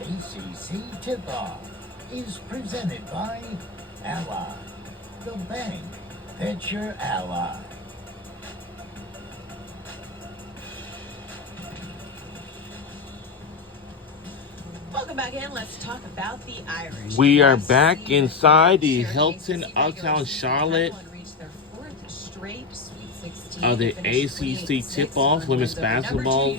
ACC Tip-Off is presented by Ally, the bank that's your ally. Welcome back in. Let's talk about the Irish. We are back inside the Hilton Uptown Charlotte of the ACC Tip-Off Women's Basketball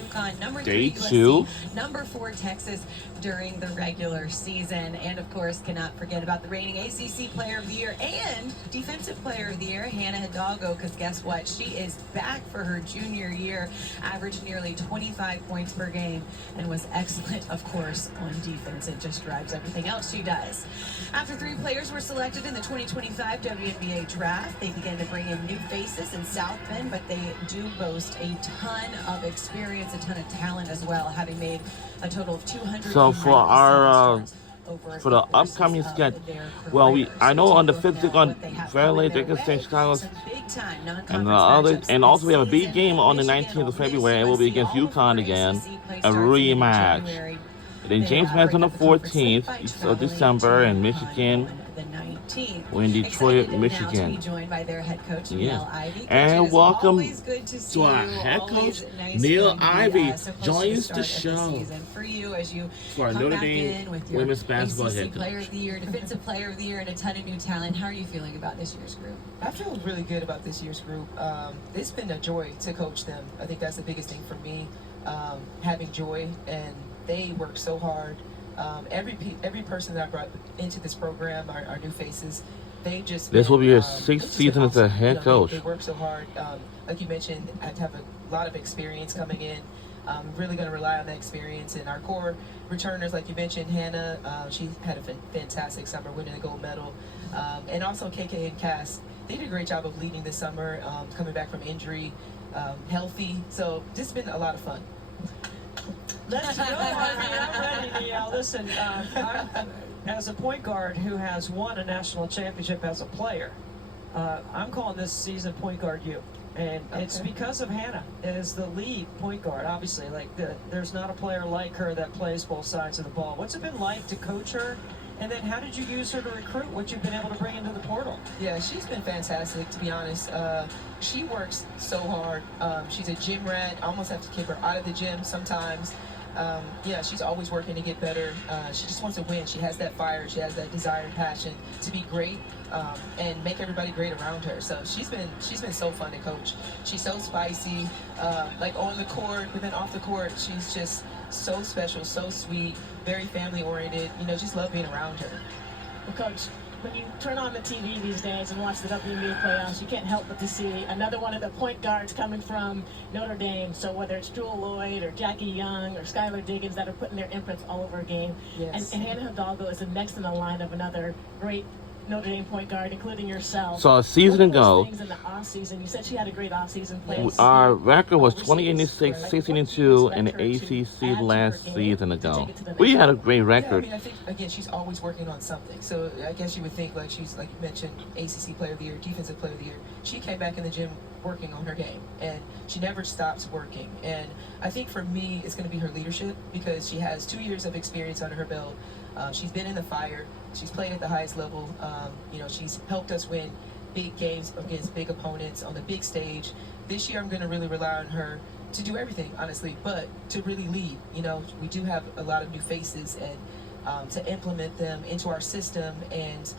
Day 2. Number 4 Texas during the regular season. And of course, cannot forget about the reigning ACC Player of the Year and Defensive Player of the Year, Hannah Hidalgo, because guess what? She is back for her junior year, averaged nearly 25 points per game, and was excellent, of course, on defense. It just drives everything else she does. After 3 players were selected in the 2025 WNBA draft, they began to bring in new faces in South Bend, but they do boast a ton of experience, a ton of talent as well, having made a total of 200. So for our for the upcoming schedule, I know on the 5th on very late they can say Chicago, and also we have a big game on the 19th of February. It will be against UConn again, a rematch. Then James Madison on the 14th of December in Michigan. We're in Detroit, Michigan. Niele Ivey. And welcome to our head coach, Niele Ivey, joins the show for our Notre Dame women's basketball head coach. Player of the Year, Defensive Player of the Year, and a ton of new talent. How are you feeling about this year's group? I feel really good about this year's group. It's been a joy to coach them. I think that's the biggest thing for me, having joy, and they work so hard. Every person that I brought into this program, our new faces, they just this will be your 6th season as a head coach. They work so hard. Like you mentioned, I have a lot of experience coming in. I'm really going to rely on that experience. And our core returners, like you mentioned, Hannah, she had a fantastic summer, winning a gold medal. And also KK and Cass, they did a great job of leading this summer, coming back from injury, healthy. So just been a lot of fun. Let's go. I'm ready, Niele. Listen, as a point guard who has won a national championship as a player, I'm calling this season Point Guard U. And it's because of Hannah as the lead point guard. Obviously, there's not a player like her that plays both sides of the ball. What's it been like to coach her? And then how did you use her to recruit what you've been able to bring into the portal? Yeah, she's been fantastic, to be honest. She works so hard. She's a gym rat. I almost have to kick her out of the gym sometimes. Yeah, she's always working to get better. She just wants to win. She has that fire. She has that desire and passion to be great and make everybody great around her. So she's been so fun to coach. She's so spicy, like on the court, but then off the court, she's just so special, so sweet, very family oriented. You know, just love being around her. Well, Coach, when you turn on the TV these days and watch the WNBA playoffs, you can't help but to see another one of the point guards coming from Notre Dame. So whether it's Jewel Lloyd or Jackie Young or Skylar Diggins that are putting their imprints all over a game. Yes. And Hannah Hidalgo is the next in the line of another great Notre Dame point guard, including yourself. So a season ago, things in the off season, you said she had a great off season play. our record was 28-6, 16-2 in the ACC last season ago. We had a great record. Yeah, I think, again, she's always working on something. So I guess you would think, like she's, like you mentioned, ACC Player of the Year, Defensive Player of the Year. She came back in the gym working on her game, and she never stops working. And I think for me, it's going to be her leadership, because she has 2 years of experience under her belt. She's been in the fire. She's played at the highest level. You know, she's helped us win big games against big opponents on the big stage. This year, I'm going to really rely on her to do everything, honestly, but to really lead. You know, we do have a lot of new faces, and to implement them into our system, and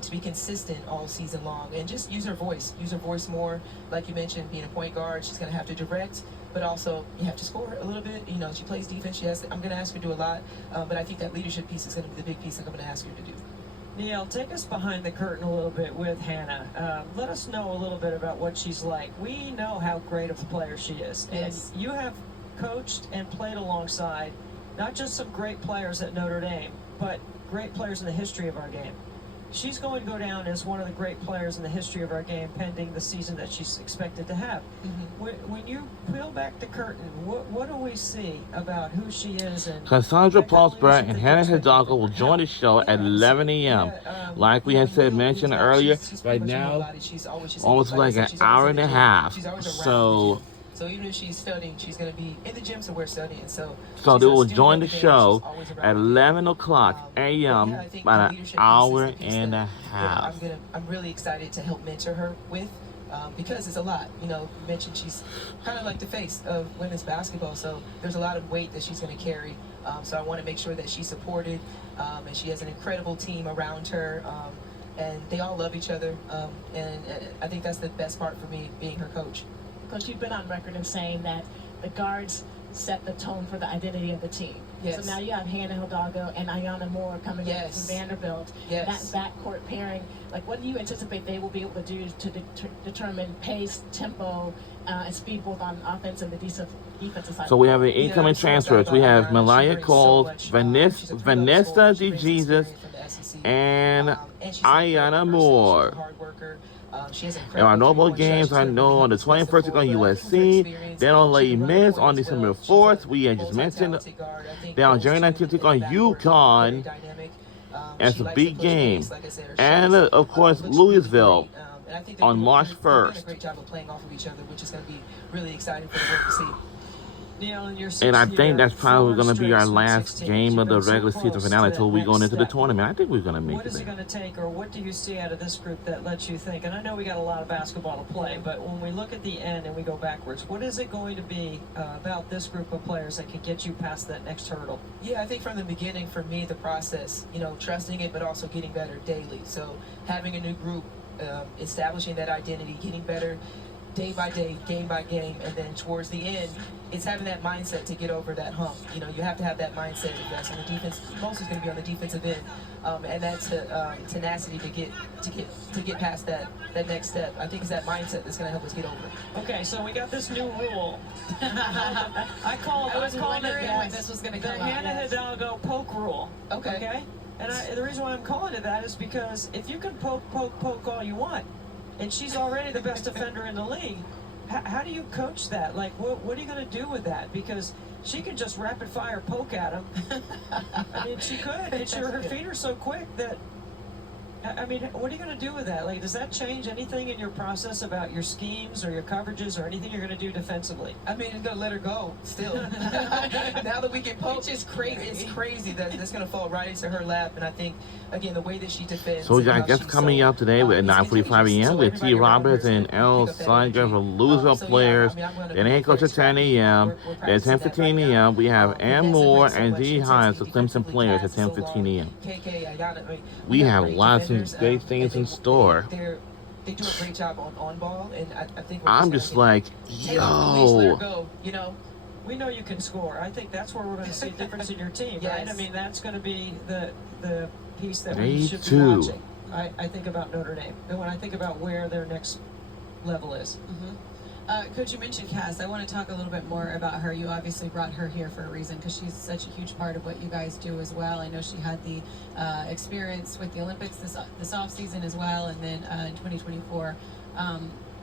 to be consistent all season long, and just use her voice more. Like you mentioned, being a point guard, she's going to have to direct, but also you have to score a little bit. You know, she plays defense. I'm going to ask her to do a lot, but I think that leadership piece is going to be the big piece that I'm going to ask her to do. Niele, take us behind the curtain a little bit with Hannah. Let us know a little bit about what she's like. We know how great of a player she is, and you have coached and played alongside not just some great players at Notre Dame, but great players in the history of our game. She's going to go down as one of the great players in the history of our game, pending the season that she's expected to have. When you peel back the curtain, what do we see about who she is? And Cassandra Paulsbert and Hannah Hidalgo will join the show at 11 a.m. Like we had mentioned earlier, right now, almost like an hour and a half. So So even if she's studying, she's going to be in the gym somewhere studying. So So they will student join the every day, show she's always at around. 11 o'clock But a.m. yeah, I think about the an leadership piece is hour the piece and that, a half. I'm really excited to help mentor her with. Because it's a lot, you mentioned she's kind of like the face of women's basketball, so there's a lot of weight that she's going to carry. So I want to make sure that she's supported, and she has an incredible team around her, and they all love each other. And I think that's the best part for me, being her coach. Coach, you've been on record in saying that the guards set the tone for the identity of the team. Yes. So now you have Hannah Hidalgo and Ayanna Moore coming in from Vanderbilt. Yes. That backcourt pairing, like what do you anticipate they will be able to do to determine pace, tempo, and speed both on offensive and defensive side? So we have the incoming transfers. We have Malaya Cole, Vanessa DeJesus, and Ayanna Moore. In our normal games, I know on the 21st we're going to USC. Then on Les Mis on December 4th, we had just mentioned. Then on January 19th, we're going UConn. It's a big game. And of course, Louisville on March 1st. Great job of playing off of each other, which is going to be really exciting for the world to see. And I think that's probably going to be our last game of the regular season finale until we go into the tournament. I think we're going to make it. What is it going to take, or what do you see out of this group that lets you think? And I know we got a lot of basketball to play, but when we look at the end and we go backwards, what is it going to be about this group of players that can get you past that next hurdle? Yeah, I think from the beginning, for me, the process, trusting it, but also getting better daily. So having a new group, establishing that identity, getting better day by day, game by game, and then towards the end, it's having that mindset to get over that hump. You have to have that mindset. If that's on the defense, most is going to be on the defensive end, and that's tenacity to get past that next step. I think it's that mindset that's going to help us get over it. Okay, so we got this new rule. I was wondering when this was going to the come Hannah out. Hidalgo poke rule. Okay. And the reason why I'm calling it that is because if you can poke all you want, and she's already the best defender in the league, how do you coach that? Like, what are you going to do with that? Because she can just rapid fire poke at him. I mean, she could. Her feet are so quick that. I mean, what are you going to do with that? Like, does that change anything in your process about your schemes or your coverages or anything you're going to do defensively? I mean, it's going to let her go still. Now that we can poke, it's crazy. It's crazy that it's going to fall right into her lap. And I think, again, the way that she defends. So I guess coming up today at 9:45 a.m. with T. Roberts and L. Slinger for Louisville players. Then head coach at 10 a.m. Then 10:15 a.m. we have Ann Moore and D. Hines, the Clemson players, at 10:15 a.m. We have lots of great things in store. They do a great job on ball, and I think I'm just like, yo. We know you can score. I think that's where we're going to see a difference in your team, right? I mean, that's going to be the piece that we should be watching. I think about Notre Dame, and when I think about where their next level is. Coach, you mentioned Cass. I want to talk a little bit more about her. You obviously brought her here for a reason because she's such a huge part of what you guys do as well. I know she had the experience with the Olympics this off season as well, and then in 2024.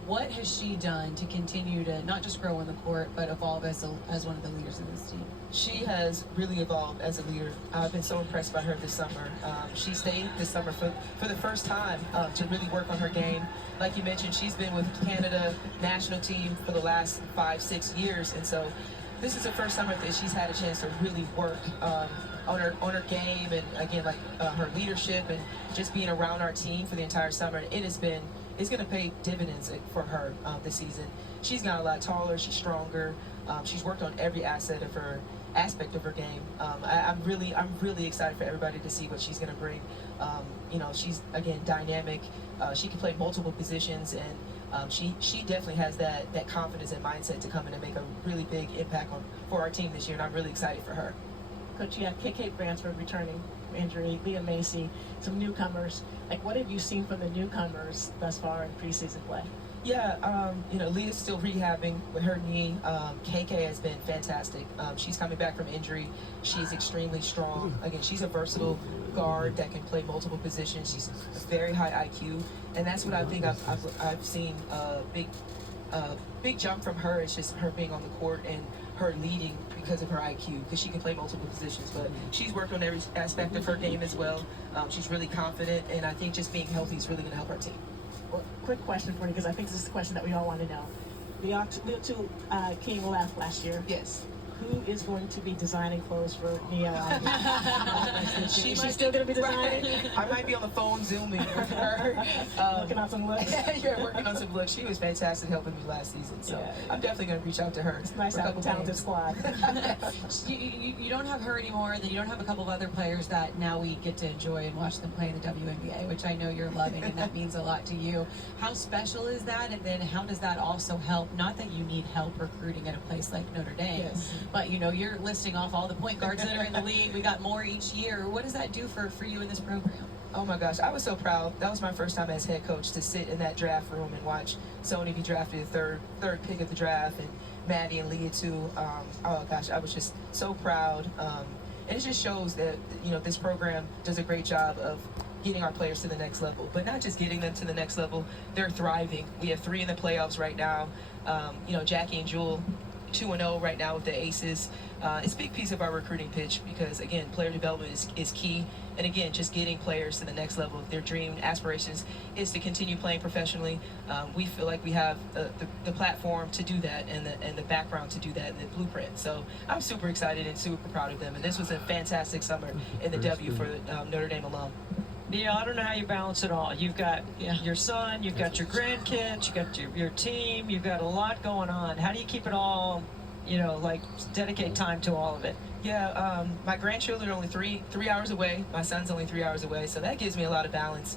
What has she done to continue to not just grow on the court, but evolve as one of the leaders in this team? She has really evolved as a leader. I've been so impressed by her this summer. She stayed this summer for the first time to really work on her game. Like you mentioned, she's been with Canada national team for the last 5-6 years, and so this is the first summer that she's had a chance to really work on her game, and again, like her leadership and just being around our team for the entire summer. It's going to pay dividends for her this season. She's gotten a lot taller. She's stronger. She's worked on every aspect of her game. I'm really excited for everybody to see what she's going to bring. She's again dynamic. She can play multiple positions, and she definitely has that confidence and mindset to come in and make a really big impact for our team this year. And I'm really excited for her. Coach, you have KK Bransford returning injury, Leah Macy, some newcomers. Like, what have you seen from the newcomers thus far in preseason play? Yeah, Leah's still rehabbing with her knee. KK has been fantastic. She's coming back from injury. She's extremely strong. Again, she's a versatile guard that can play multiple positions. She's a very high IQ, and that's what I think I've seen a big jump from her. It's just her being on the court and her leading because of her IQ, because she can play multiple positions. But she's worked on every aspect of her game as well. She's really confident, and I think just being healthy is really going to help our team. Well, quick question for you, because I think this is the question that we all want to know. Leo King left last year. Yes. Who is going to be designing clothes for Niele Ivey? She's still going to be designing? Right. I might be on the phone Zooming with her. Working on some looks? Yeah, working on some looks. She was fantastic helping me last season. So Yeah. I'm definitely going to reach out to her. It's nice to have a talented squad. You don't have her anymore, then you don't have a couple of other players that now we get to enjoy and watch them play in the WNBA, which I know you're loving, and that means a lot to you. How special is that, and then how does that also help? Not that you need help recruiting at a place like Notre Dame, Yes. but you're listing off all the point guards that are in the league. We got more each year. What does that do for you in this program? Oh my gosh, I was so proud. That was my first time as head coach to sit in that draft room and watch Sony be drafted the third pick of the draft, and Maddie and Leah too. Oh gosh, I was just so proud. And it just shows that this program does a great job of getting our players to the next level, but not just getting them to the next level. They're thriving. We have 3 in the playoffs right now. Jackie and Jewel, 2-0 right now with the Aces. It's a big piece of our recruiting pitch because, again, player development is key. And, again, just getting players to the next level. Their dream aspirations is to continue playing professionally. We feel like we have the platform to do that and the background to do that and the blueprint. So I'm super excited and super proud of them. And this was a fantastic summer in the W for Notre Dame alum. Yeah, I don't know how you balance it all. You've got your son, you've got your grandkids, you've got your team, you've got a lot going on. How do you keep it all, dedicate time to all of it? Yeah, my grandchildren are only three hours away. My son's only 3 hours away, so that gives me a lot of balance.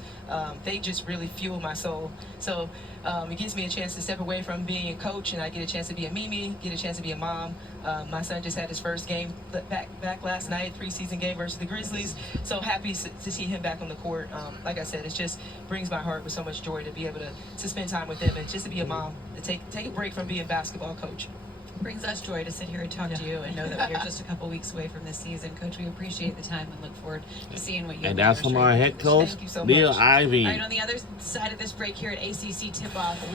They just really fuel my soul. So it gives me a chance to step away from being a coach, and I get a chance to be a Mimi, get a chance to be a mom. My son just had his first game back last night, preseason game versus the Grizzlies. So happy to see him back on the court. Like I said, it just brings my heart with so much joy to be able to spend time with them and just to be a mom, to take a break from being a basketball coach. Brings us joy to sit here and talk to you and know that we're just a couple weeks away from this season. Coach, we appreciate the time and look forward to seeing what you And that's from our head coach, Thank you so Niele much. Ivey. All right, on the other side of this break here at ACC Tip-Off,